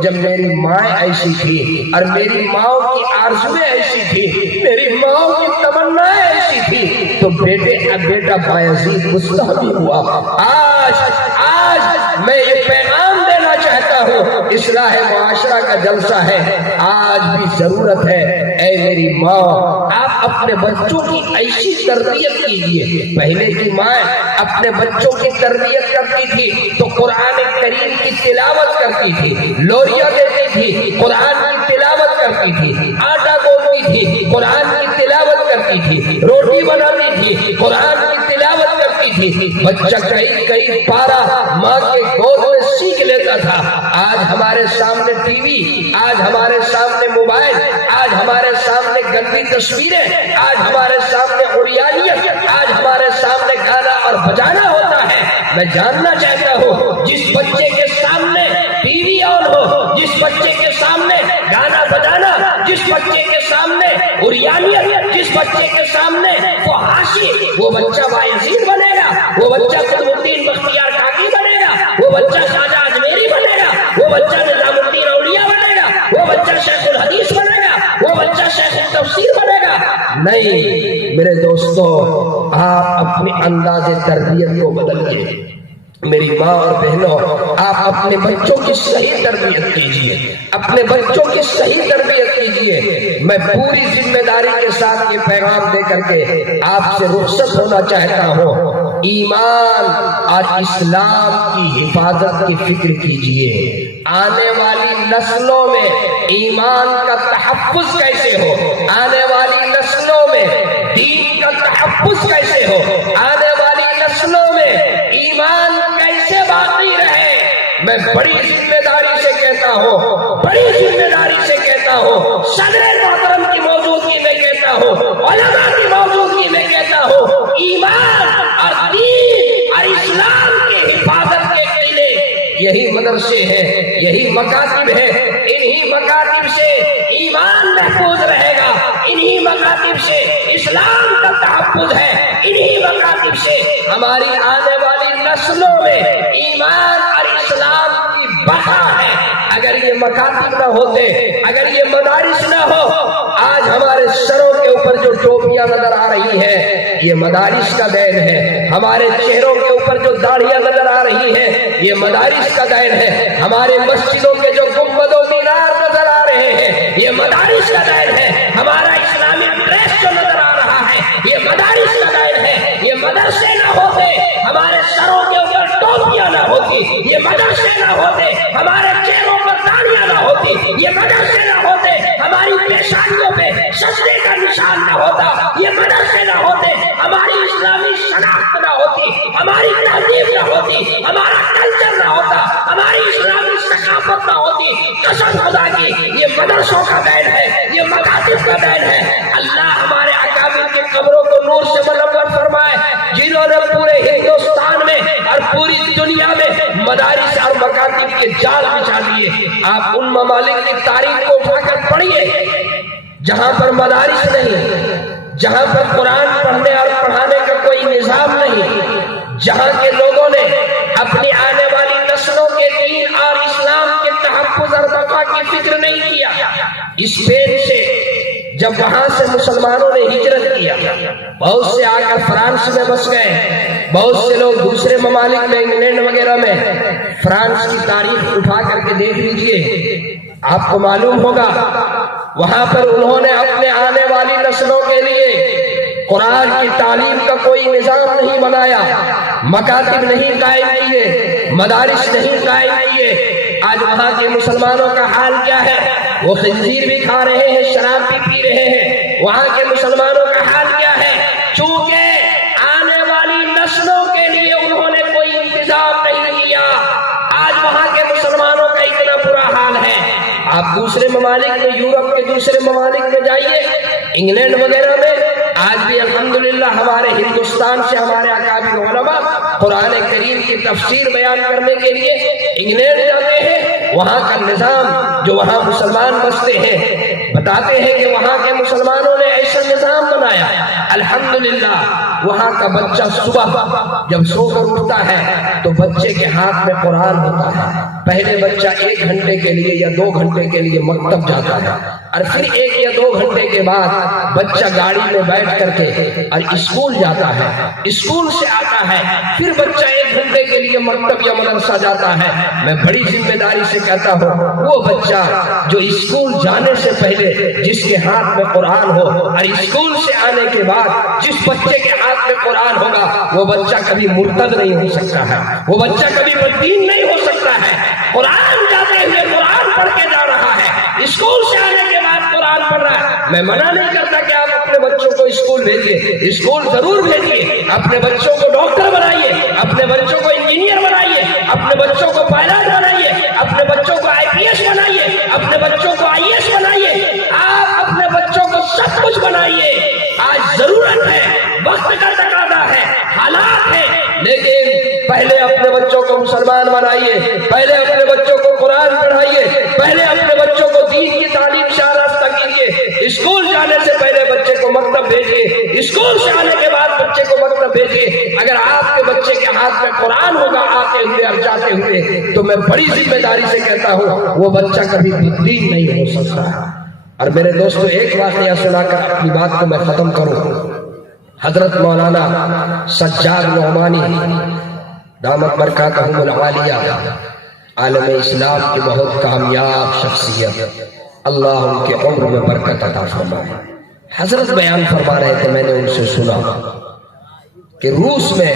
جب میری ماں ایسی تھی اور میری ماں کی آرزویں ایسی تھی، میری ماں کی تمنائیں ایسی تھی، تو بیٹا بایزید مستحب ہوا۔ آج میں یہ پیغام دینا چاہتا ہوں، اصلاح معاشرہ کا جلسہ ہے، آج بھی ضرورت ہے۔ اے میری ماں، آپ اپنے بچوں کی ایسی تربیت کیجیے۔ پہلے کی ماں اپنے بچوں کی تربیت کرتی تھی تو قرآن کریم کی تلاوت کرتی تھی، لوریاں دیتی تھی، قرآن کی تلاوت کرتی تھی، آٹا گوندتی تھی، قرآن کی تلاوت کرتی تھی، روٹی بناتی تھی، قرآن کی تلاوت کرتی تھی۔ بچہ کئی پارا ماں کے گود میں سیکھ لیتا تھا۔ آج ہمارے سامنے ٹی وی، آج ہمارے سامنے موبائل، آج ہمارے سامنے گندی تصویریں، آج ہمارے سامنے عریانیت، آج ہمارے سامنے گانا اور بجانا ہوتا ہے۔ میں جاننا چاہتا ہوں، جس بچے کے سامنے ٹی وی آن ہو، جس بچے کے سامنے گانا بجانا، جس بچے کے سامنے عریانیت، جس بچے کے سامنے فحاشی، وہ بچہ بایزید بنے گا، وہ بچہ قطب الدین بختیار کاکی بنے گا، وہ بچہ خواجہ اجمیری بنے گا، وہ بچہ نظام الدین اولیاء بنے گا، وہ بچہ شیخ الحدیث بنے گا، وہ بچہ شیخ التفسیر بنے گا۔ نہیں میرے دوستو، آپ اپنی انداز تربیت کو بدلیے۔ میری ماں اور بہنوں، آپ اپنے بچوں کی صحیح تربیت کیجیے، اپنے بچوں کی صحیح تربیت کیجیے۔ میں پوری ذمہ داری کے ساتھ یہ پیغام دے کر کے آپ سے رخصت ہونا چاہتا ہوں۔ ایمان اور اسلام کی حفاظت کی فکر کیجیے۔ آنے والی نسلوں میں ایمان کا تحفظ کیسے ہو، آنے والی نسلوں میں دین کا تحفظ کیسے ہو، آنے والی نسلوں میں ایمان کیسے باقی رہے۔ میں بڑی ذمہ داری سے کہتا ہوں، بڑی ذمہ داری سے کہتا ہوں، صدر محترم کی موجودگی میں کہتا ہوں، علماء کی موجودگی میں کہتا ہوں، ایمان اور دین اور اسلام کی حفاظت کے قلعے یہی مدرسے ہیں، یہی مکاتب ہیں۔ انہی مکاتب سے ایمان محفوظ رہے گا، انہی مکاتب سے اسلام کا تحفظ ہے، انہی مکاتب سے ہماری آنے والی نسلوں میں ایمان اور اسلام کی بقا ہے۔ اگر یہ مکاتب نہ ہوتے، اگر یہ مدارس نہ ہو، آج ہمارے سروں کے اوپر جو ٹوپیاں نظر آ رہی ہیں، یہ مدارس کا دین ہے۔ ہمارے چہروں کے اوپر جو داڑھیاں نظر آ رہی ہیں، یہ مدارس کا دین ہے۔ ہمارے مسجدوں کے جو گنبد و مینار نظر آ رہے ہیں، یہ مدارس کا دین ہے۔ ہمارا اسلامی ڈریس جو نظر آ رہا ہے، یہ مدارس کا دین ہے۔ یہ مدرسے نہ ہوتے، ہمارے سروں کے اوپر ٹوپیاں نہ ہوتی، یہ مدرسے نہ ہوتے، ہمارے چہروں پر داڑھیاں نہ ہوتی، یہ مدرسے نہ ہوتے، ہماری پیشانیوں پہ سجدے کا نشان نہ ہوتا، یہ مدرسے نہ ہوتے، ہماری اسلامی شناخت نہ ہوتی، ہماری تہذیب نہ ہوتی، ہمارا کلچر نہ ہوتا، ہماری اسلامی ثقافت نہ ہوتی۔ قسم خدا کی، یہ مدرسوں کا دین ہے، یہ مکاتب کا دین ہے۔ اللہ ہمارے اکابر کی قبروں کو نور سے منور فرمائے، جنہوں نے پورے ہندوستان میں اور پوری دنیا میں مدارس اور مکاتب کے جال بچھا دیے۔ آپ ان ممالک کی تاریخ کو اٹھا کر پڑھیے جہاں پر مدارس نہیں، جہاں پر قرآن پڑھنے اور پڑھانے کا کوئی نظام نہیں، جہاں کے لوگوں نے اپنی آنے والی نسلوں کے دین اور اسلام کے تحفظ اور بقا کی فکر نہیں کیا۔ اسپین سے جب وہاں سے مسلمانوں نے ہجرت کیا، بہت سے آ کر فرانس میں بس گئے، بہت سے لوگ دوسرے ممالک میں، انگلینڈ وغیرہ میں۔ فرانس کی تاریخ اٹھا کر کے دیکھ لیجئے، آپ کو معلوم ہوگا وہاں پر انہوں نے اپنے آنے والی نسلوں کے لیے قرآن کی تعلیم کا کوئی نظام نہیں بنایا، مکاتب نہیں قائم کیے، مدارس نہیں قائم کیے۔ آج وہاں کے مسلمانوں کا حال کیا ہے؟ وہ خنزیر بھی کھا رہے ہیں، شراب بھی پی رہے ہیں۔ وہاں کے مسلمانوں کا حال کیا ہے؟ چونکہ آنے والی نسلوں کے لیے انہوں نے کوئی انتظام نہیں کیا، آج وہاں کے مسلمانوں کا اتنا برا حال ہے۔ آپ دوسرے ممالک میں، یورپ کے دوسرے ممالک میں جائیے، انگلینڈ وغیرہ میں، آج بھی الحمدللہ ہمارے ہندوستان سے ہمارے اکابر علماء قرآن کریم کی تفسیر بیان کرنے کے لیے انگلینڈ جاتے ہیں۔ وہاں کا نظام جو وہاں مسلمان بستے ہیں بتاتے ہیں کہ وہاں کے مسلمانوں نے ایسا نظام بنایا، الحمدللہ وہاں کا بچہ صبح جب سو کر اٹھتا ہے تو بچے کے ہاتھ میں قرآن ہوتا ہے، پہلے بچہ 1 گھنٹے کے لیے یا 2 گھنٹے کے لیے مکتب جاتا ہے، اور پھر 1 یا 2 گھنٹے کے بعد بچہ گاڑی میں بیٹھ کر کے اور اسکول جاتا ہے، اسکول سے آتا ہے، پھر بچہ 1 گھنٹے کے لیے مکتب یا مدرسہ جاتا ہے۔ میں بڑی ذمہ داری سے کہتا ہوں، وہ بچہ جو اسکول جانے سے پہلے جس کے ہاتھ میں قرآن ہو اور اسکول سے آنے کے بعد جس بچے کے ہاتھ میں قرآن ہوگا، وہ بچہ کبھی مرتد نہیں ہو سکتا ہے، وہ بچہ کبھی بددین نہیں ہو سکتا ہے۔ قرآن جاتے ہوئے قرآن پڑھ کے جا رہا ہے، اسکول سے آنے کے بعد قرآن پڑھ رہا ہے۔ میں منع نہیں کرتا کہ آپ اپنے بچوں کو اسکول بھیجیے، اسکول ضرور بھیجیے، اپنے بچوں کو ڈاکٹر بنائیے، اپنے بچوں کو انجینئر بنائیے، اپنے بچوں کو پائلٹ بنائیے، اپنے بچوں کو IPS بنائیے، اپنے بچوں کو IAS بنائیے، آپ اپنے بچوں کو سب کچھ بنائیے۔ آج ضرورت ہے، وقت کا تقاضا ہے، حالات ہے، لیکن پہلے اپنے بچوں کو مسلمان بنائیے، پہلے اپنے بچوں کو قرآن پڑھائیے، پہلے اپنے بچوں کو دین کی تعلیم سے آراستہ کیجیے۔ اسکول جانے سے پہلے بچے کو مکتب بھیجیے، اسکول سے آنے کے بعد بچے کو مکتب بھیجیے۔ اگر آپ کے بچے کے ہاتھ میں قرآن ہوگا آتے ہوئے اور جاتے ہوئے، تو میں بڑی ذمہ داری سے کہتا ہوں وہ بچہ کبھی بددین نہیں ہو سکتا ہے۔ اور میرے دوستو، ایک واقعہ سنا کر اپنی بات کو میں ختم کروں۔ حضرت مولانا سجاد نعمانی دامت برکاتہم العالیہ، عالم اسلام کی بہت کامیاب شخصیت، اللہ ان کے عمر میں برکت عطا فرمائے۔ حضرت بیان فرما رہے تھے، میں نے ان سے سنا کہ روس میں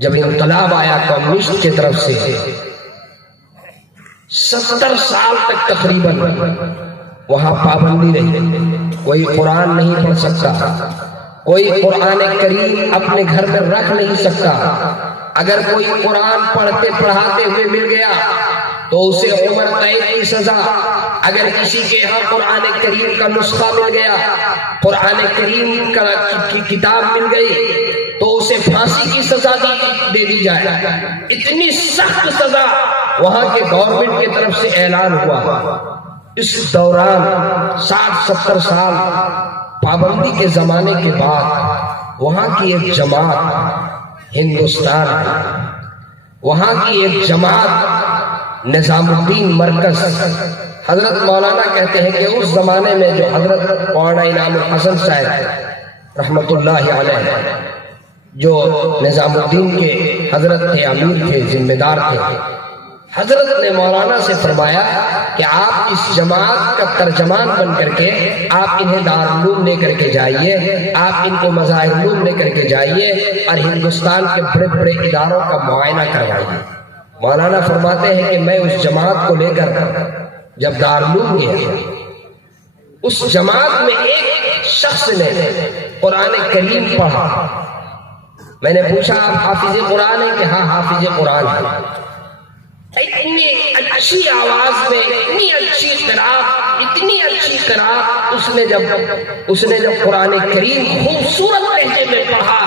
جب انقلاب آیا کمیونسٹ کی طرف سے، 70 سال تک تقریباً وہاں پابندی رہی، کوئی قرآن نہیں پڑھ سکتا، کوئی قرآن کریم اپنے گھر میں رکھ نہیں سکتا۔ اگر کوئی قرآن پڑھتے پڑھاتے ہوئے مل گیا تو اسے عمر قید کی سزا۔ اگر کسی کے یہاں قرآن کریم کا نسخہ مل گیا، قرآن کریم کی کتاب مل گئی، تو اسے پھانسی کی سزا دے دی جائے۔ اتنی سخت سزا وہاں کے گورنمنٹ کی طرف سے اعلان ہوا۔ اس دوران 60-70 سال پابندی کے زمانے کے بعد وہاں کی ایک جماعت ہندوستان ہے، وہاں کی ایک جماعت نظام الدین مرکز، حضرت مولانا کہتے ہیں کہ اس زمانے میں جو حضرت مولانا انعام الحسن صاحب رحمت اللہ علیہ، جو نظام الدین کے حضرت تھے، امیر تھے، ذمہ دار تھے، حضرت نے مولانا سے فرمایا کہ آپ اس جماعت کا ترجمان بن کر کے آپ انہیں دارالعلوم لے کر کے جائیے، آپ ان کو مظاہر علوم لے کر کے جائیے اور ہندوستان کے بڑے بڑے اداروں کا معائنہ کروائیے۔ مولانا فرماتے ہیں کہ میں اس جماعت کو لے کر جب دارالعلوم گیا، اس جماعت میں ایک شخص نے قرآن کریم پڑھا۔ میں نے پوچھا آپ حافظ قرآن ہیں؟ کہ ہاں حافظ قرآن ہے۔ اتنی اچھی آواز میں، اتنی اچھی قرات، اتنی اچھی قرات، اس نے جب قرآن کریم خوبصورت لہجے میں پڑھا،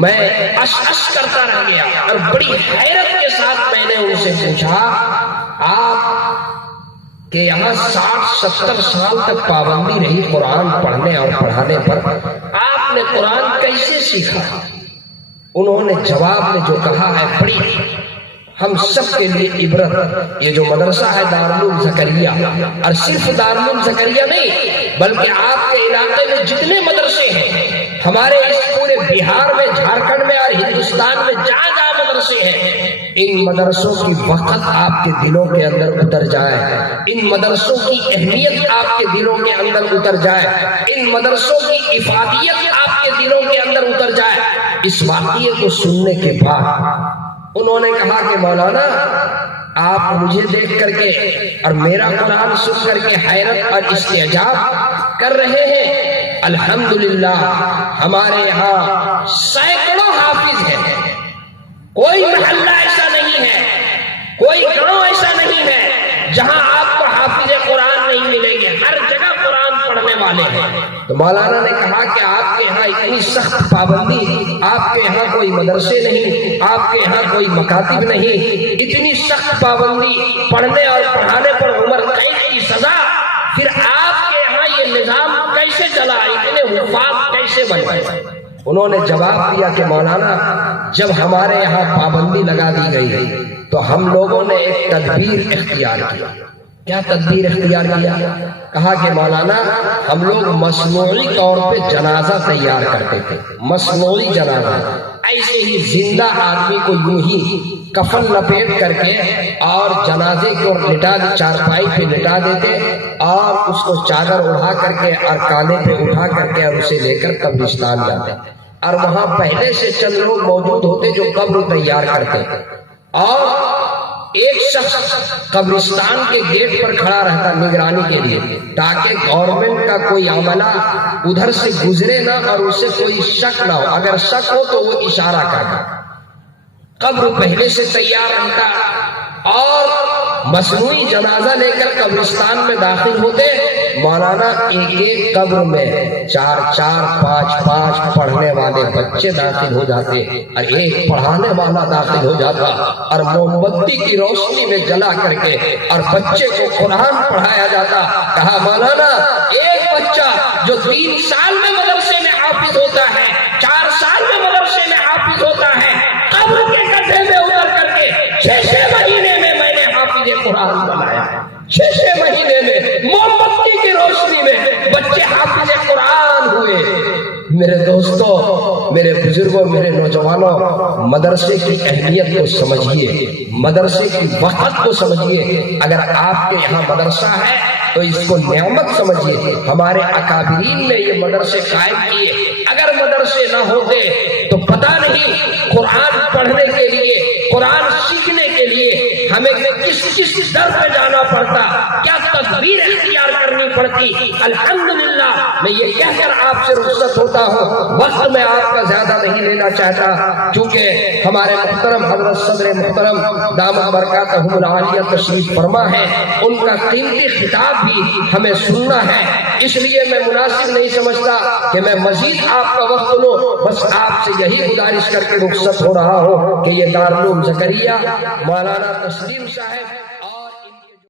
میں اش کرتا رہ گیا اور بڑی حیرت کے ساتھ میں نے ان سے پوچھا آپ کہ یہاں 60-70 سال تک پابندی رہی قرآن پڑھنے اور پڑھانے پر، آپ نے قرآن کیسے سیکھا؟ انہوں نے جواب میں جو کہا ہے بڑی ہم سب کے لیے عبرت۔ یہ جو مدرسہ ہے دارالعلوم زکریا، اور صرف دارالعلوم زکریا نہیں بلکہ آپ کے علاقے میں جتنے مدرسے ہیں، ہمارے اس پورے بہار میں، جھارکھنڈ میں اور ہندوستان میں جہاں جہاں مدرسے ہیں، ان مدرسوں کی وقت آپ کے دلوں کے اندر اتر جائے، ان مدرسوں کی اہمیت آپ کے دلوں کے اندر اتر جائے، ان مدرسوں کی افادیت آپ کے دلوں کے اندر اتر جائے۔ اس واقعے کو سننے کے بعد انہوں نے کہا کہ مولانا آپ مجھے دیکھ کر کے اور میرا قرآن سن کر کے حیرت اور استعجاب کر رہے ہیں، الحمدللہ ہمارے یہاں سینکڑوں حافظ ہیں، کوئی محلہ ایسا نہیں ہے، کوئی گاؤں ایسا نہیں ہے جہاں آپ کو حافظ قرآن نہیں ملیں گے، ہر جگہ قرآن پڑھنے والے ہیں۔ تو مولانا نے کہا کہ آپ کے یہاں اتنی سخت پابندی، آپ کے یہاں کوئی مدرسے نہیں، آپ کے یہاں کوئی مکاتب نہیں، اتنی سخت پابندی، پڑھنے اور پڑھانے پر عمر قید کی سزا، پھر آپ کے یہاں یہ نظام کیسے چلا، اتنے حفاظ کیسے بن گئے؟ انہوں نے جواب دیا کہ مولانا جب ہمارے یہاں پابندی لگا دی گئی تو ہم لوگوں نے ایک تدبیر اختیار کیا۔ کیا تدبیر اختیار کیا؟ کہا کہ مولانا ہم لوگ مصنوعی طور پہ جنازہ تیار کرتے تھے، مصنوعی جنازہ، ایسے ہی زندہ آدمی کو یوں ہی کفن لپیٹ کر کے اور جنازے کو چارپائی پہ لٹا دیتے اور اس کو چادر اڑا کر کے اور کاندھے پہ اٹھا کر کے اور اسے لے کر قبرستان جاتے، اور وہاں پہلے سے چند لوگ موجود ہوتے جو قبر تیار کرتے، اور ایک شخص قبرستان کے گیٹ پر کھڑا رہتا نگرانی کے لیے، تاکہ گورنمنٹ کا کوئی عملہ ادھر سے گزرے نہ اور اسے کوئی شک نہ ہو، اگر شک ہو تو وہ اشارہ کرتا۔ قبر پہلے سے تیار رہتا اور مصنوعی جنازہ لے کر قبرستان میں داخل ہوتے۔ مولانا ایک ایک قبر میں 4 4 5 5 پڑھنے والے بچے داخل ہو جاتے اور ایک پڑھانے والا داخل ہو جاتا اور موم بتی کی روشنی میں جلا کر کے اور بچے کو قرآن پڑھایا جاتا۔ کہا مولانا ایک بچہ جو 3 سال میں مدرسے میں حافظ ہوتا ہے، 4 سال میں مدرسے میں حافظ ہوتا ہے، قبر کے گڈھے میں اتر کر کے 6 مہینے میں میں نے حافظ قرآن بنایا، 6 مہینے میں موم بتی کی روشنی میں بچے حافظ قرآن ہوئے۔ میرے دوستوں، میرے بزرگوں، میرے نوجوانوں، مدرسے کی اہمیت کو سمجھیے، مدرسے کی وقت کو سمجھیے۔ اگر آپ کے یہاں مدرسہ ہے تو اس کو نعمت سمجھیے۔ ہمارے اکابرین نے یہ مدرسے قائم کیے، اگر مدرسے نہ ہوتے تو پتہ نہیں قرآن پڑھنے کے لیے، قرآن سیکھنے کے لیے ہمیں کس در پہ جانا پڑتا، کیا تدبیر اختیار کرنی پڑتی۔ الحمدللہ میں یہ کہہ کر آپ سے رخصت ہوتا ہوں، وقت میں آپ کا زیادہ نہیں لینا چاہتا، کیونکہ ہمارے محترم حضرت صدر محترم دامت برکاتہم العالیہ تشریف فرما ہے، ان کا قیمتی خطاب بھی ہمیں سننا ہے، اس لیے میں مناسب نہیں سمجھتا کہ میں مزید آپ کا وقت لوں۔ بس آپ سے یہی گزارش کر کے رخصت ہو رہا ہوں کہ یہ دارالعلوم زکریا مولانا تسلیم صاحب